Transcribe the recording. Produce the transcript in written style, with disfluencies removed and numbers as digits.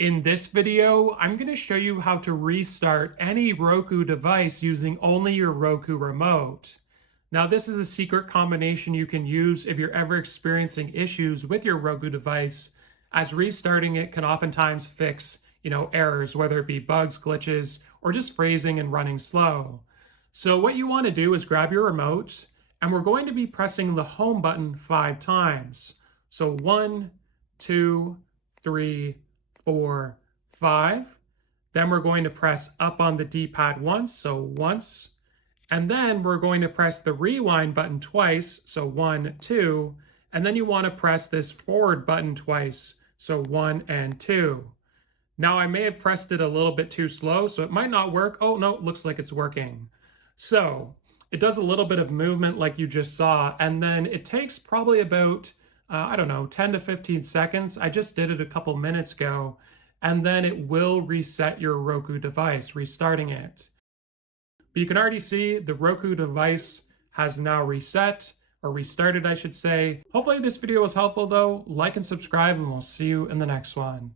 In this video, I'm going to show you how to restart any Roku device using only your Roku remote. Now, this is a secret combination you can use if you're ever experiencing issues with your Roku device, as restarting it can oftentimes fix, errors, whether it be bugs, glitches, or just phrasing and running slow. So what you want to do is grab your remote, and we're going to be pressing the home button 5 times. So 1, 2, 3, 4, 5. Then we're going to press up on the D-pad once, so once. And then we're going to press the rewind button twice, so 1, 2. And then you want to press this forward button twice, so 1 and 2. Now I may have pressed it a little bit too slow, so it might not work. Oh no, it looks like it's working. So it does a little bit of movement like you just saw, and then it takes probably about, I don't know, 10 to 15 seconds. I just did it a couple minutes ago, and then it will reset your Roku device, restarting it. But you can already see the Roku device has now reset, or restarted, I should say. Hopefully this video was helpful though. Like and subscribe, and we'll see you in the next one.